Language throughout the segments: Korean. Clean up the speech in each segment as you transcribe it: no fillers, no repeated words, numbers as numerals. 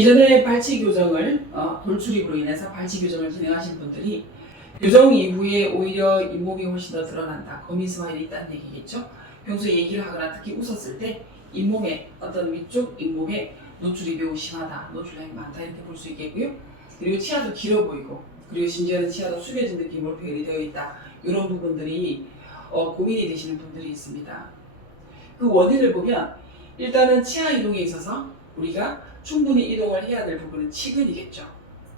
이전에 발치 교정을 돌출입으로 인해서 발치 교정을 진행하신 분들이 교정 이후에 오히려 잇몸이 훨씬 더 드러난다. 거미 스마일이 있다는 얘기겠죠. 평소에 얘기를 하거나 특히 웃었을 때 잇몸에 어떤 위쪽 잇몸에 노출이 매우 심하다. 노출량이 많다 이렇게 볼 수 있겠고요. 그리고 치아도 길어 보이고 그리고 심지어는 치아도 숙여진 느낌으로 배열이 되어 있다. 이런 부분들이 고민이 되시는 분들이 있습니다. 그 원인을 보면 일단은 치아 이동에 있어서 우리가 충분히 이동을 해야 될 부분은 치근이겠죠.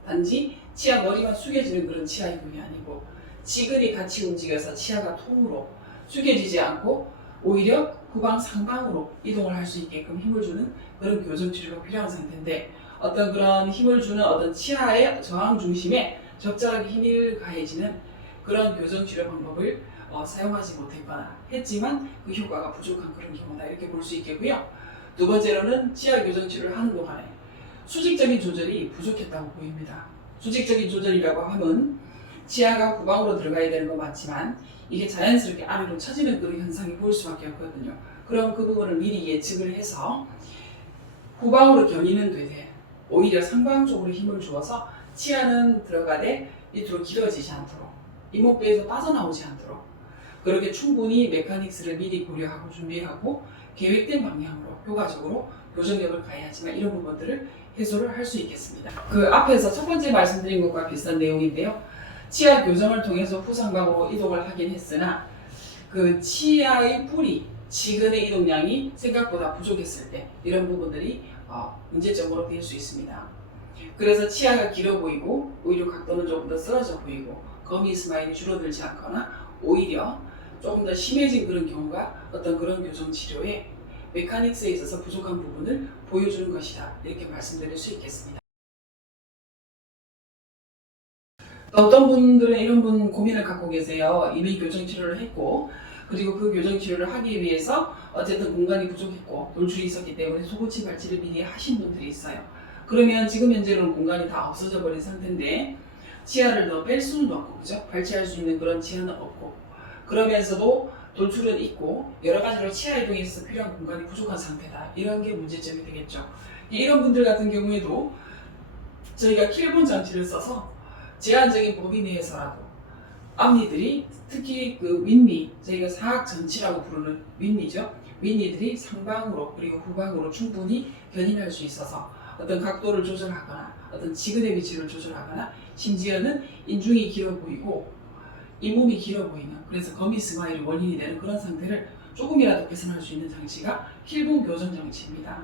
단지 치아 머리만 숙여지는 그런 치아 이동이 아니고 치근이 같이 움직여서 치아가 통으로 숙여지지 않고 오히려 후방 상방으로 이동을 할 수 있게끔 힘을 주는 그런 교정 치료가 필요한 상태인데 어떤 그런 힘을 주는 어떤 치아의 저항 중심에 적절하게 힘을 가해지는 그런 교정 치료 방법을 사용하지 못했거나 했지만 그 효과가 부족한 그런 경우다 이렇게 볼 수 있겠고요. 두 번째로는 치아 교정 치료를 하는 동안에 수직적인 조절이 부족했다고 보입니다. 수직적인 조절이라고 하면 치아가 후방으로 들어가야 되는 건 맞지만 이게 자연스럽게 아래로 처지는 그런 현상이 보일 수밖에 없거든요. 그럼 그 부분을 미리 예측을 해서 후방으로 견인은 되되 오히려 상방 쪽으로 힘을 주어서 치아는 들어가되 밑으로 길어지지 않도록 잇몸뼈에서 빠져나오지 않도록 그렇게 충분히 메카닉스를 미리 고려하고 준비하고 계획된 방향으로 효과적으로 교정력을 가해야지만 이런 부분들을 해소를 할 수 있겠습니다. 그 앞에서 첫 번째 말씀드린 것과 비슷한 내용인데요. 치아 교정을 통해서 후상방으로 이동을 하긴 했으나 그 치아의 뿌리, 치근의 이동량이 생각보다 부족했을 때 이런 부분들이 문제점으로 될 수 있습니다. 그래서 치아가 길어 보이고 오히려 각도는 조금 더 쓰러져 보이고 거미 스마일이 줄어들지 않거나 오히려 조금 더 심해진 그런 경우가 어떤 그런 교정 치료에 메카닉스에 있어서 부족한 부분을 보여주는 것이다 이렇게 말씀드릴 수 있겠습니다. 또 어떤 분들은 이런 고민을 갖고 계세요. 이미 교정 치료를 했고 그리고 그 교정 치료를 하기 위해서 어쨌든 공간이 부족했고 돌출이 있었기 때문에 속옷이 발치를 미리 하신 분들이 있어요. 그러면 지금 현재로는 공간이 다 없어져 버린 상태인데 치아를 더 뺄 수는 없고 그죠? 발치할 수 있는 그런 치아는 없고 그러면서도 돌출은 있고 여러 가지로 치아 이동에 있어서 필요한 공간이 부족한 상태다. 이런 게 문제점이 되겠죠. 이런 분들 같은 경우에도 저희가 킬본 장치를 써서 제한적인 범위 내에서라도 앞니들이 특히 그 윗니, 저희가 사각전치라고 부르는 윗니죠. 윗니들이 상방으로 그리고 후방으로 충분히 견인할 수 있어서 어떤 각도를 조절하거나 어떤 지그대 위치를 조절하거나 심지어는 인중이 길어 보이고 잇몸이 길어 보이는 그래서 거미 스마일이 원인이 되는 그런 상태를 조금이라도 개선할 수 있는 장치가 킬본 교정 장치입니다.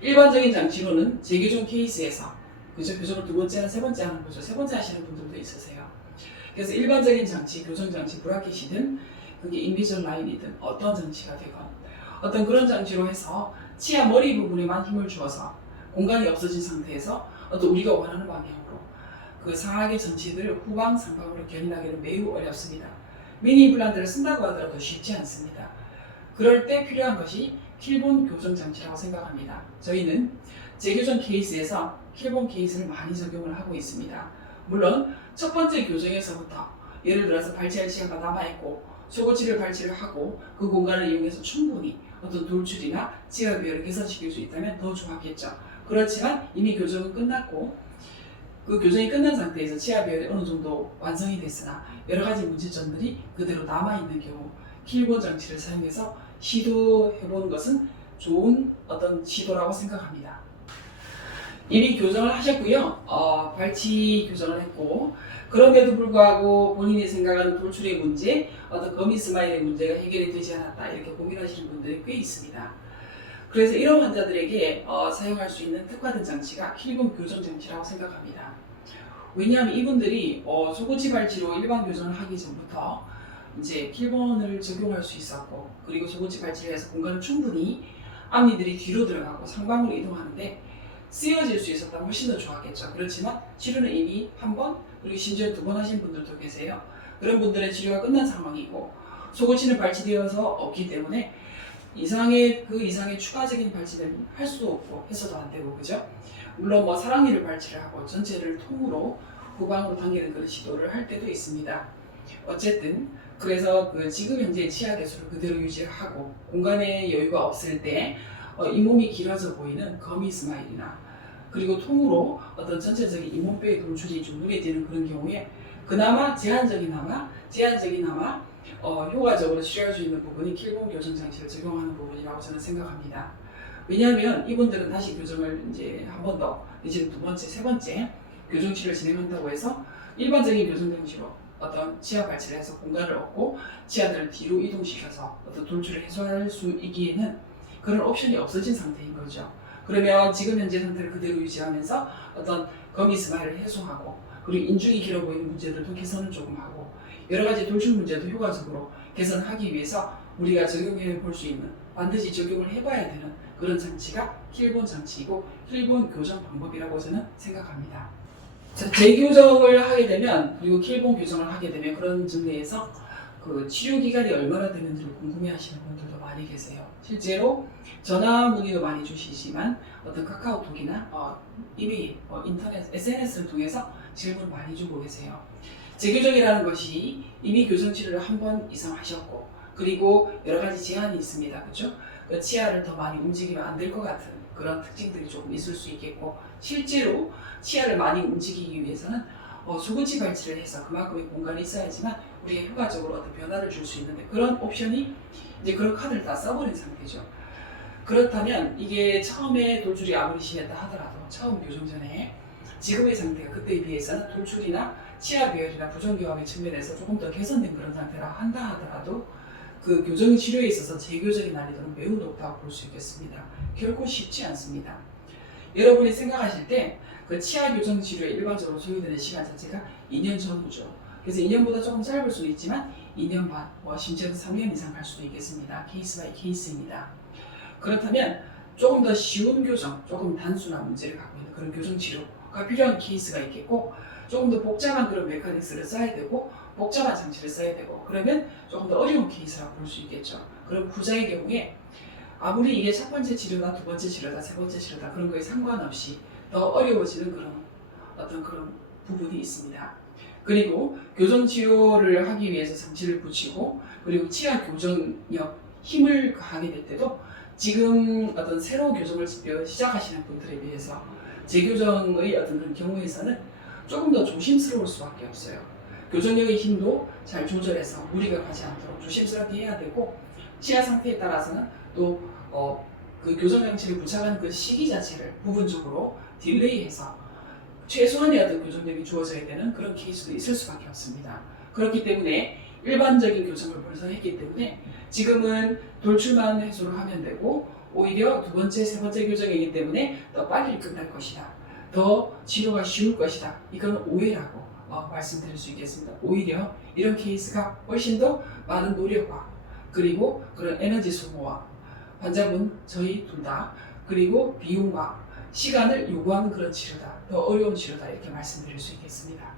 일반적인 장치로는 재교정 케이스에서 그죠? 교정을 두 번째나 세 번째 하는 거죠. 세 번째 하시는 분들도 있으세요. 그래서 일반적인 장치, 교정 장치, 브라켓이든 그게 인비졸라인이든 어떤 장치가 되건 어떤 그런 장치로 해서 치아 머리 부분에만 힘을 주어서 공간이 없어진 상태에서 어떤 우리가 원하는 방향으로 그 상하의 전치들을 후방, 상방으로 견인하기는 매우 어렵습니다. 미니 임플란트를 쓴다고 하더라도 쉽지 않습니다. 그럴 때 필요한 것이 킬본 교정 장치라고 생각합니다. 저희는 재교정 케이스에서 킬본 케이스를 많이 적용을 하고 있습니다. 물론 첫 번째 교정에서부터 예를 들어서 발치할 시간가 남아있고 속옷치를 발치를 하고 그 공간을 이용해서 충분히 어떤 돌출이나 치아 비율을 개선시킬 수 있다면 더 좋았겠죠. 그렇지만 이미 교정은 끝났고 그 교정이 끝난 상태에서 치아 비율이 어느 정도 완성이 됐으나 여러 가지 문제점들이 그대로 남아있는 경우 킬본 장치를 사용해서 시도해보는 것은 좋은 어떤 시도라고 생각합니다. 이미 교정을 하셨고요. 발치 교정을 했고 그럼에도 불구하고 본인이 생각하는 돌출의 문제, 어떤 거미 스마일의 문제가 해결이 되지 않았다 이렇게 고민하시는 분들이 꽤 있습니다. 그래서 이런 환자들에게 사용할 수 있는 특화된 장치가 킬본 교정 장치라고 생각합니다. 왜냐하면 이분들이 속옷치 발치로 일반 교정을 하기 전부터 이제 킬본을 적용할 수 있었고 그리고 속옷치 발치를 해서 공간을 충분히 앞니들이 뒤로 들어가고 상방으로 이동하는데 쓰여질 수 있었다면 훨씬 더 좋았겠죠. 그렇지만 치료는 이미 한 번 그리고 심지어 두 번 하신 분들도 계세요. 그런 분들의 치료가 끝난 상황이고 속옷치는 발치되어서 없기 때문에 그 이상의 추가적인 발치는 할 수 없고 해서도 안 되고 그죠? 물론 뭐 사랑니를 발치를 하고 전체를 통으로 후방으로 당기는 그런 시도를 할 때도 있습니다. 어쨌든 그래서 지금 현재 치아 개수를 그대로 유지하고 공간에 여유가 없을 때 잇몸이 길어져 보이는 거미 스마일이나 그리고 통으로 어떤 전체적인 잇몸뼈의 돌출이 좀 눈에 띄는 그런 경우에 그나마 제한적이나마 효과적으로 취할 수 있는 부분이 킬본 교정 장치를 적용하는 부분이라고 저는 생각합니다. 왜냐하면 이분들은 다시 교정을 이제 한 번 더, 이제 두 번째, 세 번째 교정 치료를 진행한다고 해서 일반적인 교정 장치로 어떤 치아 발치를 해서 공간을 얻고 치아들을 뒤로 이동시켜서 어떤 돌출을 해소할 수 있기에는 그런 옵션이 없어진 상태인 거죠. 그러면 지금 현재 상태를 그대로 유지하면서 어떤 거미 스마일을 해소하고 그리고 인중이 길어 보이는 문제들도 개선을 조금 하고 여러 가지 돌출 문제도 효과적으로 개선하기 위해서 우리가 적용해 볼 수 있는 반드시 적용을 해봐야 되는 그런 장치가 킬본 장치이고 킬본 교정 방법이라고 저는 생각합니다. 자, 재교정을 하게 되면 그리고 킬본 교정을 하게 되면 그런 증례에서 그 치료 기간이 얼마나 되는지를 궁금해하시는 분들도 많이 계세요. 실제로 전화 문의도 많이 주시지만 어떤 카카오톡이나 이메일, 인터넷, SNS를 통해서 질문 많이 주고 계세요. 재교정이라는 것이 이미 교정 치료를 한 번 이상 하셨고 그리고 여러 가지 제한이 있습니다. 그렇죠? 그 치아를 더 많이 움직이면 안 될 것 같은 그런 특징들이 조금 있을 수 있겠고 실제로 치아를 많이 움직이기 위해서는 수근치 발치를 해서 그만큼의 공간이 있어야지만 우리가 효과적으로 어떤 변화를 줄 수 있는데 그런 옵션이 이제 그런 카드를 다 써버린 상태죠. 그렇다면 이게 처음에 돌출이 아무리 심했다 하더라도 처음 교정 전에 지금의 상태가 그때에 비해서는 돌출이나 치아 배열이나 부정교합의 측면에서 조금 더 개선된 그런 상태라 한다 하더라도 그 교정 치료에 있어서 재교정의 난이도는 매우 높다고 볼 수 있겠습니다. 결코 쉽지 않습니다. 여러분이 생각하실 때 그 치아 교정 치료에 일반적으로 소요되는 시간 자체가 2년 전후죠. 그래서 2년보다 조금 짧을 수도 있지만 2년 반, 심지어는 3년 이상 갈 수도 있겠습니다. 케이스 바이 케이스입니다. 그렇다면 조금 더 쉬운 교정, 조금 단순한 문제를 갖고 있는 그런 교정 치료가 필요한 케이스가 있겠고 조금 더 복잡한 그런 메커닉스를 써야 되고 복잡한 장치를 써야 되고 그러면 조금 더 어려운 케이스라고 볼 수 있겠죠. 그럼 부자의 경우에 아무리 이게 첫 번째 치료다, 두 번째 치료다, 세 번째 치료다 그런 거에 상관없이 더 어려워지는 그런 어떤 그런 부분이 있습니다. 그리고 교정 치료를 하기 위해서 장치를 붙이고 그리고 치아 교정력 힘을 가하게 될 때도 지금 어떤 새로 교정을 시작하시는 분들에 비해서 재교정의 어떤 그런 경우에서는 조금 더 조심스러울 수밖에 없어요. 교정력의 힘도 잘 조절해서 무리가 가지 않도록 조심스럽게 해야 되고 치아 상태에 따라서는 또 그 교정 장치를 부착하는 그 시기 자체를 부분적으로 딜레이해서 최소한의 어떤 교정력이 주어져야 되는 그런 케이스도 있을 수밖에 없습니다. 그렇기 때문에 일반적인 교정을 벌써 했기 때문에 지금은 돌출만 해소를 하면 되고 오히려 두 번째, 세 번째 교정이기 때문에 더 빨리 끝날 것이다. 더 치료가 쉬울 것이다. 이건 오해라고 말씀드릴 수 있겠습니다. 오히려 이런 케이스가 훨씬 더 많은 노력과 그리고 그런 에너지 소모와 환자분, 저희 둘 다 그리고 비용과 시간을 요구하는 그런 치료다. 더 어려운 치료다. 이렇게 말씀드릴 수 있겠습니다.